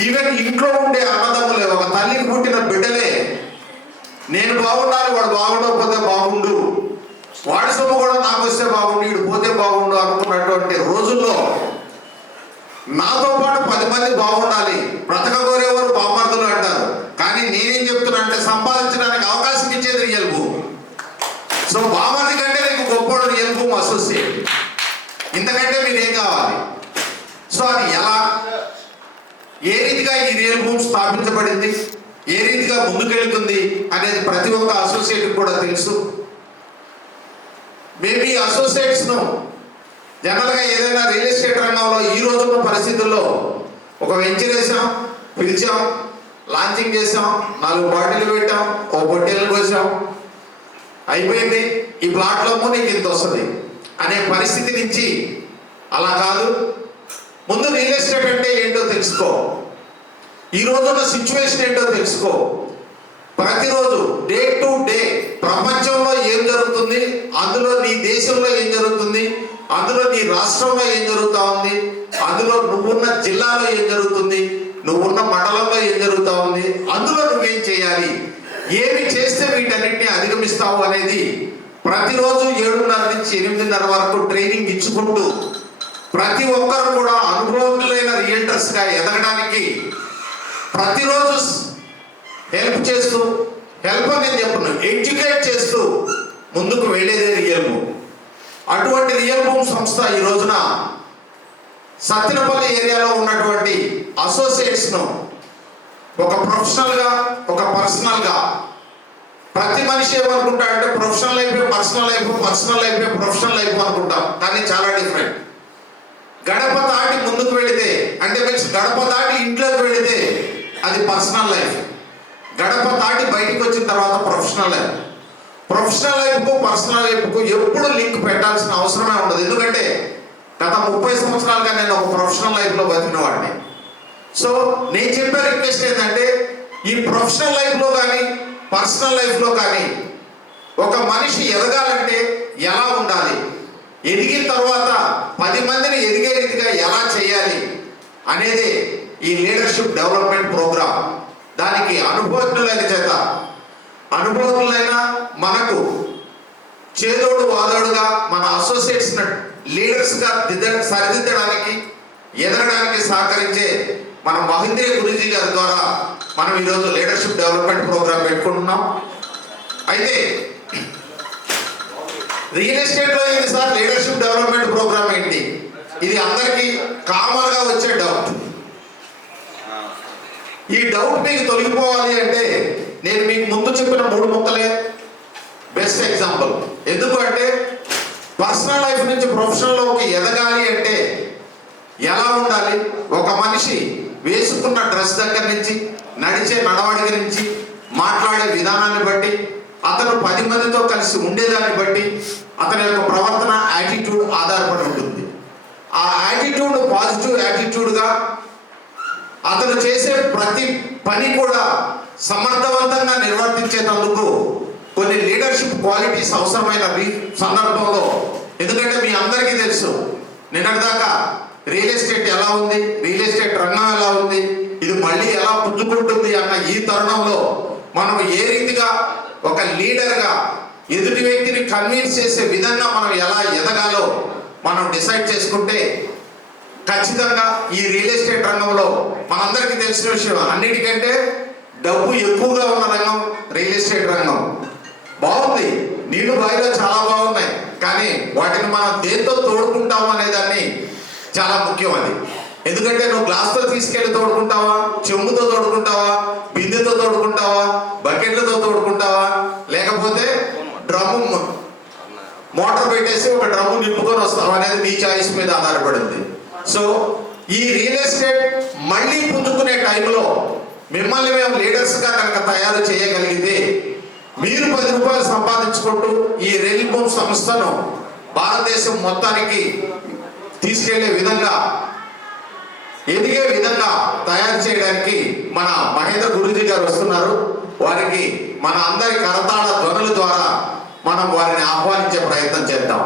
Even ఇంట్లో ఉండే అన్నదమ్ములే, ఒక తల్లికి పుట్టిన బిడ్డలే, నేను బాగుండాలి వాడు బాగుండకపోతే బాగుండు, వాడి సొమ్ము కూడా నాకు వస్తే బాగుండు, వీడు పోతే బాగుండు అనుకున్నటువంటి రోజుల్లో నాతో పాటు 10 మంది బాగుండాలి, బ్రతక కోరేవారు బామర్దులు అంటారు. కానీ నేనేం చెప్తున్నా అంటే సంపాదించడానికి అవకాశం ఇచ్చేది రియల్ భూమి. సో బామర్ది కంటే నీకు గొప్పవాడు రియల్ భూమి అసోసియేట్. ఇంతకంటే మీరేం కావాలి? సో అది ఎలా, ఏ రీతిగా ఈ రియల్ భూమి స్థాపించబడింది, ఏ రీతిగా ముందుకెళ్తుంది అనేది ప్రతి ఒక్క అసోసియేట్ కూడా తెలుసు. మేము ఈ అసోసియేట్స్ను జనరల్గా ఏదైనా రియల్ ఎస్టేట్ రంగంలో ఈ రోజున్న పరిస్థితుల్లో ఒక వెంచర్ వేసాం, పిలిచాం, లాంచింగ్ చేసాం, 4 బాటిల్ పెట్టాం, ఓ పొట్టేళ్ళు కోసాం, అయిపోయింది, ఈ ప్లాట్లో నీకు ఇంత వస్తుంది అనే పరిస్థితి నుంచి అలా కాదు. ముందు రియల్ ఎస్టేట్ అంటే ఏంటో తెలుసుకో, ఈ రోజున్న సిచ్యువేషన్ ఏంటో తెలుసుకో. ప్రతిరోజు డే టు డే ప్రపంచంలో ఏం జరుగుతుంది, అందులో నీ దేశంలో ఏం జరుగుతుంది, అందులో నీ రాష్ట్రంలో ఏం జరుగుతూ ఉంది, అందులో నువ్వున్న జిల్లాలో ఏం జరుగుతుంది, నువ్వున్న మండలంలో ఏం జరుగుతూ ఉంది, అందులో నువ్వేం చేయాలి, ఏమి చేస్తే వీటన్నిటిని అధిగమిస్తావు అనేది ప్రతిరోజు 7:30 నుంచి 8:30 వరకు ట్రైనింగ్ ఇచ్చుకుంటూ ప్రతి ఒక్కరు కూడా అనుభవజ్ఞులైన రియల్టర్స్గా ఎదగడానికి ప్రతిరోజు హెల్ప్ చేస్తూ, హెల్ప్ అని నేను చెప్పను, ఎడ్యుకేట్ చేస్తూ ముందుకు వెళ్ళేదే రియల్ భూమి. అటువంటి రియల్ భూమి సంస్థ ఈ రోజున సత్తినపల్లి ఏరియాలో ఉన్నటువంటి అసోసియేట్స్ను ఒక ప్రొఫెషనల్గా, ఒక పర్సనల్గా, ప్రతి మనిషి ఏమనుకుంటా అంటే professional life personal life, personal life professional life అనుకుంటాం. కానీ చాలా డిఫరెంట్. గడప దాటి ముందుకు వెళితే అంటే మీన్స్ గడప దాటి ఇంట్లోకి వెళితే అది పర్సనల్ లైఫ్, గడప దాటి బయటికి వచ్చిన తర్వాత ప్రొఫెషనల్ లైఫ్. ప్రొఫెషనల్ లైఫ్కు పర్సనల్ లైఫ్కు ఎప్పుడు లింక్ పెట్టాల్సిన అవసరమే ఉండదు. ఎందుకంటే గత 30 సంవత్సరాలుగా నేను ఒక ప్రొఫెషనల్ లైఫ్లో బతికిన వాడిని. సో నేను చెప్పే రిక్వెస్ట్ ఏంటంటే ఈ ప్రొఫెషనల్ లైఫ్లో కానీ పర్సనల్ లైఫ్లో కానీ ఒక మనిషి ఎదగాలంటే ఎలా ఉండాలి, ఎదిగిన తర్వాత 10 మందిని ఎదిగే రీతిగా ఎలా చేయాలి అనేది ఈ లీడర్షిప్ డెవలప్మెంట్ ప్రోగ్రామ్. దానికి అనుభవజ్ఞులైన చేత, అనుభవజ్ఞులైన మనకు చేదోడు వాదోడుగా మన అసోసియేట్స్ లీడర్స్గా సరిదిద్దడానికి, ఎదగడానికి సహకరించే మన మహేంద్ర గురూజీ గారి ద్వారా మనం ఈరోజు లీడర్షిప్ డెవలప్మెంట్ ప్రోగ్రామ్ పెట్టుకుంటున్నాం. అయితే రియల్ ఎస్టేట్లో ఏంటి సార్ లీడర్షిప్ డెవలప్మెంట్ ప్రోగ్రామ్ ఏంటి? ఇది అందరికీ కామన్గా వచ్చే డౌట్. ఈ డౌట్ మీకు తొలగిపోవాలి అంటే నేను మీకు ముందు చెప్పిన 3 ముక్కలే బెస్ట్ ఎగ్జాంపుల్. ఎందుకు అంటే పర్సనల్ లైఫ్ నుంచి ప్రొఫెషనల్లోకి ఎదగాలి అంటే ఎలా ఉండాలి, ఒక మనిషి వేసుకున్న డ్రెస్ దగ్గర నుంచి, నడిచే నడవడిక నుంచి, మాట్లాడే విధానాన్ని బట్టి, అతను 10 మందితో కలిసి ఉండేదాన్ని బట్టి అతని యొక్క ప్రవర్తన, యాటిట్యూడ్ ఆధారపడి ఉంటుంది. ఆ యాటిట్యూడ్ పాజిటివ్ యాటిట్యూడ్గా అతను చేసే ప్రతి పని కూడా సమర్థవంతంగా నిర్వర్తించేందుకు కొన్ని లీడర్షిప్ క్వాలిటీస్ అవసరమైన సందర్భంలో, ఎందుకంటే మీ అందరికీ తెలుసు నిన్నటిదాకా రియల్ ఎస్టేట్ ఎలా ఉంది, రియల్ ఎస్టేట్ రంగం ఎలా ఉంది, ఇది మళ్ళీ ఎలా పుంజుకుంటుంది అన్న ఈ తరుణంలో మనం ఏ రీతిగా ఒక లీడర్గా ఎదుటి వ్యక్తిని కన్విన్స్ చేసే విధంగా మనం ఎలా ఎదగాలో మనం డిసైడ్ చేసుకుంటే ఖచ్చితంగా ఈ రియల్ ఎస్టేట్ రంగంలో మనందరికీ తెలిసిన విషయం, అన్నిటికంటే డబ్బు ఎక్కువగా ఉన్న రంగం రియల్ ఎస్టేట్ రంగం. బాగుంది, నీళ్లు బావిలో చాలా బాగున్నాయి, కానీ వాటిని మనం దేంతో తోడుకుంటాము అనేదాన్ని చాలా ముఖ్యం. అది ఎందుకంటే నువ్వు గ్లాస్తో తీసుకెళ్ళి తోడుకుంటావా, చెంబుతో తోడుకుంటావా, బిందెతో తోడుకుంటావా, బకెట్లతో తోడుకుంటావా, లేకపోతే డ్రమ్ము మోటార్ పెట్టేసి ఒక డ్రమ్ము నింపుకొని వస్తావా అనేది నీ చాయిస్ మీద ఆధారపడింది. సో ఈ రియల్ ఎస్టేట్ మళ్ళీ పుంజుకునే టైంలో మిమ్మల్ని మేము లీడర్స్గా కనుక తయారు చేయగలిగితే మీరు 10 రూపాయలు సంపాదించుకుంటూ ఈ రియల్ భూమి సంస్థను భారతదేశం మొత్తానికి తీసుకెళ్లే విధంగా, ఎదిగే విధంగా తయారు చేయడానికి మన మహేంద్ర గురూజీ గారు వస్తున్నారు. వారికి మన అందరి కరతాళ ధ్వనుల ద్వారా మనం వారిని ఆహ్వానించే ప్రయత్నం చేద్దాం.